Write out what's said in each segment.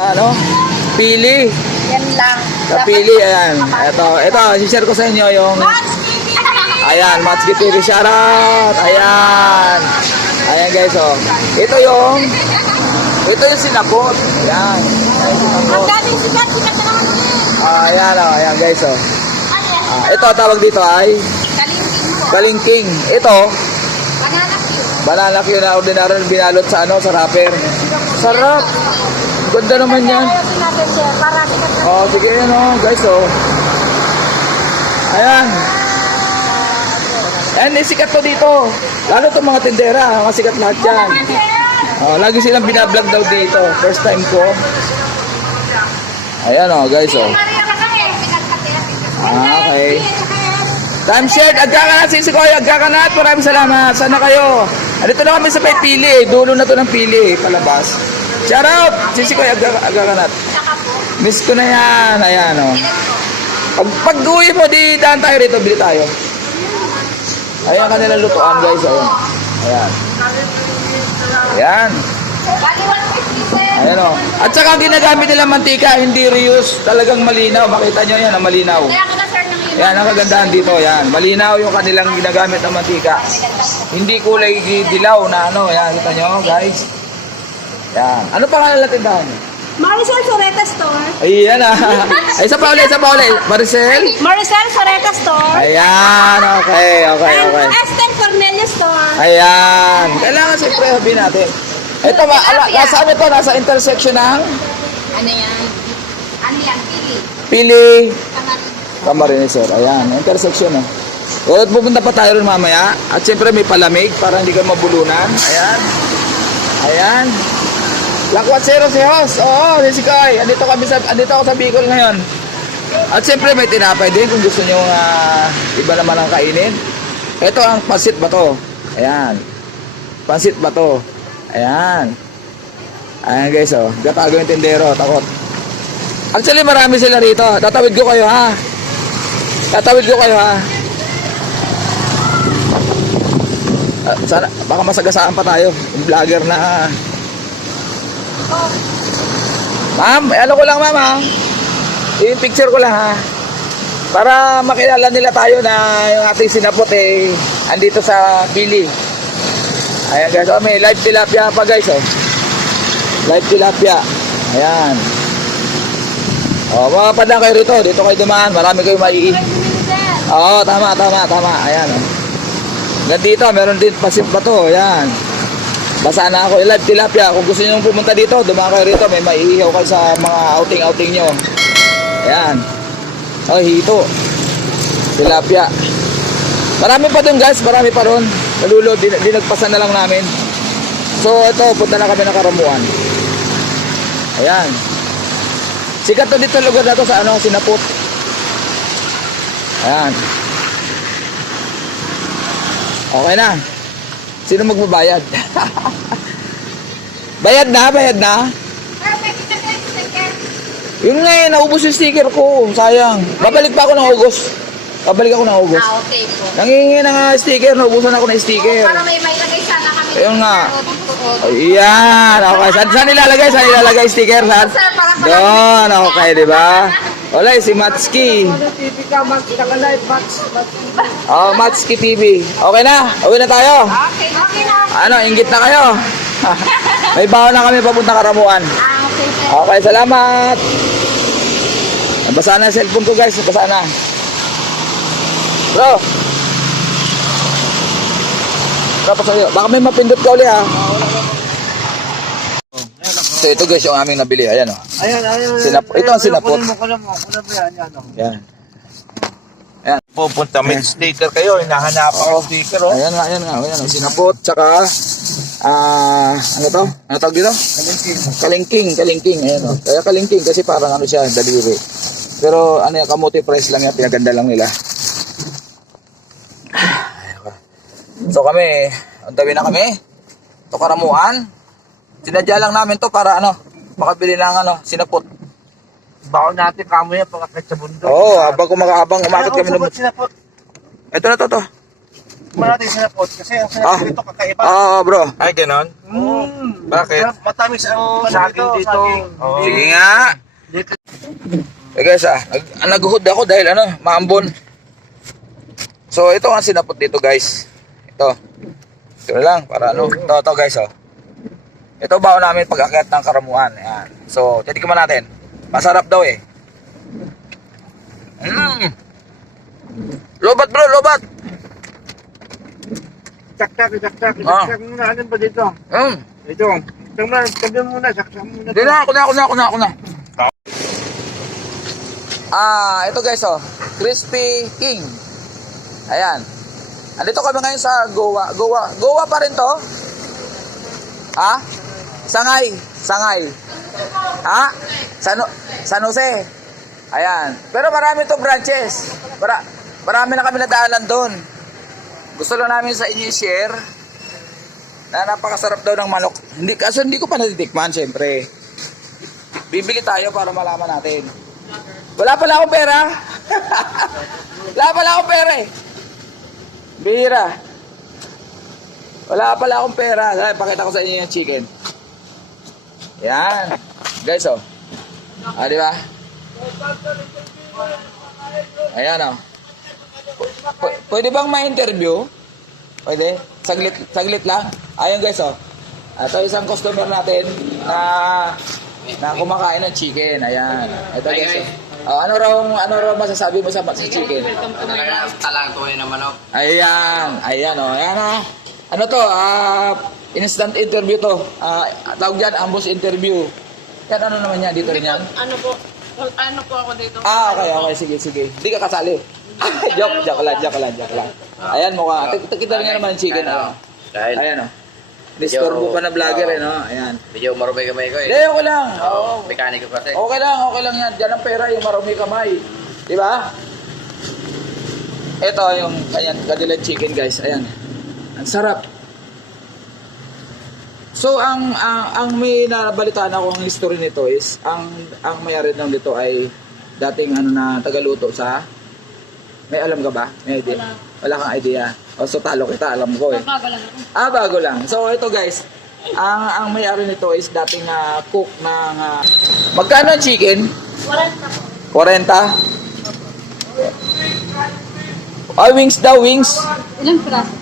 Ano? Pili. Yan lang. Sa pili, ayan. Ito, ito, share ko sa inyo yung... Ayan, Matsuki TV shoutout. Ayan. Ayan guys, oh. Ito yung... Ito yung sinapot. Ayan. Ayan, ulit. Ah, ayan, oh. Ayan guys, oh. Ano? Ah, ito, tawag dito ay Kalingking. Ito, Banana cue na ordinary na binalot sa ano, sa wrapper. Sarap. Ganda naman yan. Oh, sige yan guys oh. Ayan. Ayan, eh, sikat to dito. Lalo to mga tindera, mga sikat lahat yan. Oh, lagi silang binablog daw dito. First time ko. Ayan oh, guys oh. Ah, okay. Time shared, agkakanat si Sikoy, agkakanat. Maraming salamat. Sana kayo. Andito na kami sa may pili. Dulo na to ng pili, palabas. Shout out! Si Sikoy, agka- agkakanat. Saka po. Miss ko na yan. Ayan oh. Ilan po? Pag pag-uwi mo, di daan tayo rito, bili tayo. Ayan kanilang lutuan, guys. Ayan. Ayan. Ayan. Bali 150 sir. Ayan o. At saka ginagamit nila mantika, hindi reuse. Talagang malinaw. Makita nyo yan, malinaw. Ko. Yan, ang kagandahan dito. Yan. Malinaw yung kanilang ginagamit na mantika. Hindi kulay di- dilaw na ano. Yan, kita nyo, guys. Yan. Ano pangalan natin tindahan? Maricel Soreta Store. Ayan ah. Ay, isa pa ulit, isa pa ulit. Maricel? Maricel Soreta Store. Ayan, okay, okay, And okay. Esther Cornelia Store. Ayan. Kailangan siyempre sabihin natin. Ito ba, ala, nasaan ito? Nasa intersection ng Ano yan? Ano yan? Pili. Pili, Kamarin. Camarines Sir. Ayan, intersection oh. O, at pupunta pa tayo rin mamaya. At siyempre may palamig para hindi ka mabulunan. Ayan. Ayan. Lakwat Zero si Host. Oo, si Sikoy. Andito kami sa, andito ako sa Bicol ngayon. At siyempre may tinapay din kung gusto nyo ah, iba naman ang kainin. Ito ang pansit ba to? Ayan. Pansit ba to? Ayan. Ayan guys oh. Gatago yung tindero. Takot. Actually marami sila rito. Tatawid ko kayo ha. Tatawid ko kayo ha. Ah, sana, baka masagasaan pa tayo. Vlogger na... Ma'am, eh, ano ko lang ma'am ha. Yung picture ko lang ha. Para makilala nila tayo na yung ating sinapot eh, andito sa Pili. Ayan guys, oh, may live tilapia pa guys oh. Live tilapia. Ayan. Oh, mga padang kayo rito, dito kayo dumaan, marami kayo maiin. Oo, tama, tama, tama. Ayan oh. Hanggang dito, meron din pasit pa to. Ayan. Basa na ako. Live tilapia. Kung gusto nyo pumunta dito, dumaan kayo rito. May maiihaw kayo sa mga outing-outing nyo. Ayan. Oh, hito. Tilapia. Marami pa dun guys. Marami pa ron. Nalulo. Din, dinagpasan na lang namin. So, ito. Punta na kami ng Karamuan. Ayan. Sikat to dito lugar na to sa ano, Sinaput. Ayan. Okay na. Sino magbabayad? bayad na, bayad na. Yun nga eh, naubos yung sticker ko. Sayang. Babalik pa ako ng August. Babalik ako ng August. Ah, okay po. Nangingi na nga sticker, naubusan ako ng sticker. Para may may lagay sana kami. Ayun nga. Ayan, okay. Saan, saan nilalagay? Saan nilalagay sticker? Saan? Doon, okay, di ba? Wala, eh, si Matski. Oh, Matski TV. Okay na, uwi na tayo. Okay, okay na. Ano, inggit na kayo. May baon na kami papunta Karamuan. Ah, okay, sir. Okay, salamat. Basa na cellphone ko guys, basa na. Bro. Bro, pa sa'yo. Baka may mapindot ka uli ha. So ito guys yung aming nabili. Ayan o. Ayan, ayan. Sinap- ito ang sinapot. Kunin mo, kunin mo. Kunin mo yan, yan. oh. Yan. Pupunta, may sticker kayo, hinahanapan Oo. yung sticker, oh. Ayan nga, ayan nga. Ayan o. Sinapot, tsaka, ah, ano to? Ano tawag dito? Kalingking, kalingking. Ayan o. Kaya kalingking kasi parang ano siya, daliri. Pero ano yan, kamuti price lang yan, pinaganda lang nila. So kami, untabi na kami. Ito karamuan. Sinadya lang namin to para ano, makabili ng ano, sinapot. Baon natin kamo yan pagkakit sa bundok. Oo, oh, habang kumakaabang, umakit kami ng... Sinapot, sinapot. Ito na to, to. Tikman natin sa pot kasi ang Ah. sarap dito kakaiba. Oo, bro. Ay, ganon? Mm. Bakit? Matamis ang ano Saging dito. saging. Oo. Sige nga. Eh guys ah, nag naghood ako dahil ano, maambon. So ito ang sinapot dito guys. Ito. Ito lang para ano. Ito, ito guys oh. Ito baon namin pag akyat ng karamuan. Ayan. So, titikman natin. Masarap daw eh. Mm. Lobat bro, lobat. Saksak, saksak, Ah. saksak muna. Ano ba dito? Mm. Ito. Saksak muna, tabi muna, saksak muna. Di na, ako na, ako na, ako na, ako na. Ah, ito guys oh. Crispy King. Ayan. Andito kami ngayon sa Goa. Goa. Goa pa rin to? Ha? Sangay. Sangay. Ha? San, San Jose. Ayan. Pero marami to branches. Para, marami na kami nadaanan doon. Gusto lang namin sa inyo i-share na napakasarap daw ng manok. Hindi, kaso hindi ko pa natitikman, syempre. Bibili tayo para malaman natin. Wala pala akong pera. Wala pala akong pera eh. Bihira. Wala pala akong pera. Dahil pakita ko sa inyo yung chicken. Yan. Guys, oh. Ah, di ba? Ayan, oh. P- pwede bang ma-interview? Pwede? Saglit, saglit lang. Ayun guys, oh. Ito isang customer natin na na kumakain ng chicken. Ayan. Ito guys. oh. Oh, ano raw ano raw masasabi mo sa, sa chicken? Talaga talang tuloy na manok. Ayan, ayan oh. Ayan ah. Ano to? Ah, instant interview to. Ah, tawag diyan ambush interview. Yan ano naman yan dito rin yan? Ano po? Ano po ako dito? Ah, okay, okay, sige, sige. Hindi ka kasali. joke, joke lang, joke lang, joke lang. Ayan mo ka. Kita niyo naman yung chicken. Oh. Dahil Ayan oh. Disturbo pa na vlogger eh, no? Ayan. medyo marumay kamay ko Hindi, eh. okay lang. Oo, mekaniko kasi. Okay lang, okay lang yan. Diyan ang pera, yung marumi kamay. Di ba? Ito yung ayan, kadilag chicken guys. Ayan. Ang sarap. So ang ang, ang may nabalitaan ako ang history nito is ang ang may-ari ng dito ay dating ano na tagaluto sa may alam ka ba? May idea? Wala. Wala kang idea. O so talo kita, alam ko eh. Bago lang ako. Ah, bago lang. So ito guys, ang ang may-ari nito is dating na cook ng ah, Magkano ang chicken? Wala na po. 40. Ah, wings daw, wings. Ilang piraso?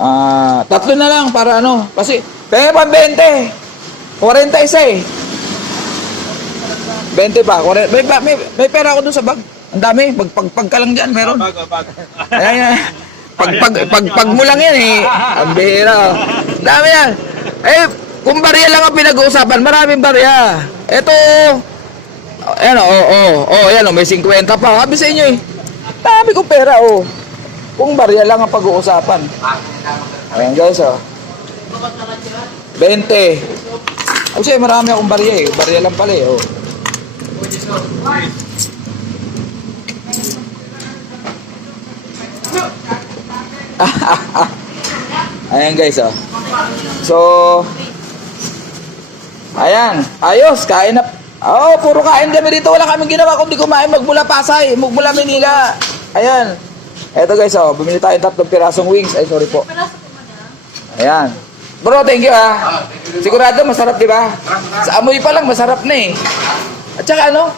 Ah, tatlo na lang para ano. Kasi, kaya pa 20. 40 isa eh. 20 pa. 40, may, may, may pera ako dun sa bag. Ang dami. Pag, pag, pag ka lang dyan, meron. Bag, bag. Ayan, ayan. Pag, pag, pag, pag mo lang yan eh. Ang bihira. oh. Dami yan. Eh, kung barya lang ang pinag-uusapan, maraming barya. Ito, ayan o, oh, oh, oh, ayan o, may 50 pa. Sabi sa inyo eh. Dami kong pera oh. Kung barya lang ang pag-uusapan. Ayan guys oh. 20. Kasi marami akong barya eh. Barya lang pala eh. Oh. Ayan guys, oh. So, ayan. Ayos, kain na. Oh, puro kain kami dito. Wala kaming ginawa kundi kumain magmula Pasay, magmula Manila. Ayan. Eto guys, oh. Bumili tayo ng tatlong pirasong wings. Ay, sorry po. Ayan. Bro, thank you ah. Sigurado masarap, di ba? Sa amoy pa lang, masarap na eh. At saka ano,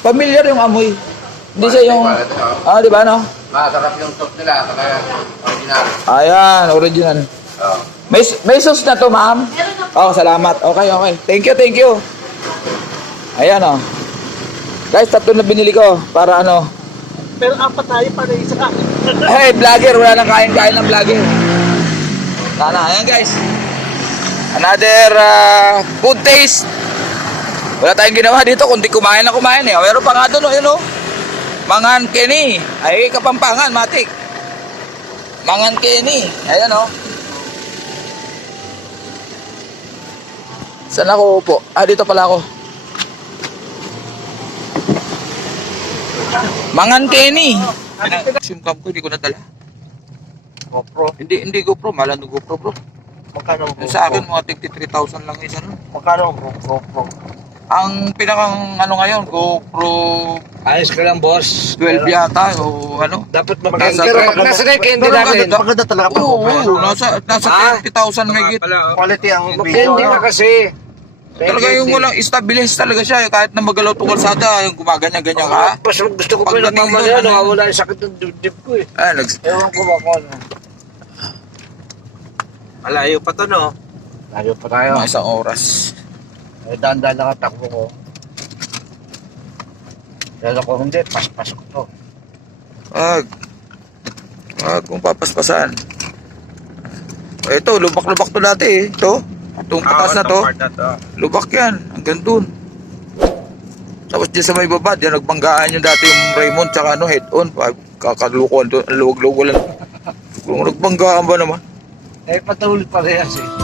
familiar yung amoy. Hindi siya yung... Ah, di ba no? Masarap yung soup nila, kaya original. Ayan, original. Oo. May, may sauce na to, ma'am? Oh, salamat. Okay, okay. Thank you, thank you. Ayan, oh. Guys, tatlo na binili ko para ano. Pero apat tayo para isa. Hey, vlogger, wala nang kain-kain ng vlogger. Sana, ayan guys. Another uh, food taste. Wala tayong ginawa dito kundi kumain na kumain eh. Meron pa nga doon, oh, yun oh. Mangan Kenny. Ay, Kapampangan, Matik. Mangan Kenny. Ayan oh. Saan ako upo? Ah, dito pala ako. Mangan Kenny. Yung cam ko, hindi ko nadala. GoPro. Hindi, hindi GoPro. Mahal ang GoPro, bro. Magkano ang Yung sa akin, mga tig 3,000 lang isa nun. Magkano ang GoPro? Ang pinakang ano ngayon, GoPro Ayos ka lang, boss. 12 yata o ano. Dapat Nasa maganda. Pero Pero nasa kay Candy Pero natin. maganda- Maganda talaga pa. Oo, oo, nasa, nasa Ah? 20,000 megit. Quality ang video. Hindi na kasi. Talaga yung walang stabilize talaga siya. eh. Kahit na magalaw tong kalsada, yung gumaganyan-ganyan ka. Ah, Mas gusto ko pa Pagdating yung doon, mamaya, ano? nawawala yung sakit ng dibdib ko eh. Ah, nags Ewan ko ba kung ano. Malayo pa to, no? Layo pa tayo. mga isang oras. Eh, dahan-dahan lang ang takbo ko. Pero kung hindi, pas-pas ko to. Wag. Wag kung papaspasan. Ito, lubak-lubak to dati eh. Ito. Itong patas na to. na to. Lubak yan. Hanggang dun. Tapos dyan sa may baba, dyan nagbanggaan yung dati yung Raymond tsaka ano, head-on. Kakalukuhan doon. Ang luwag-luwag lang. Kung nagbanggaan ba naman? Eh, patuloy pa rin yan eh.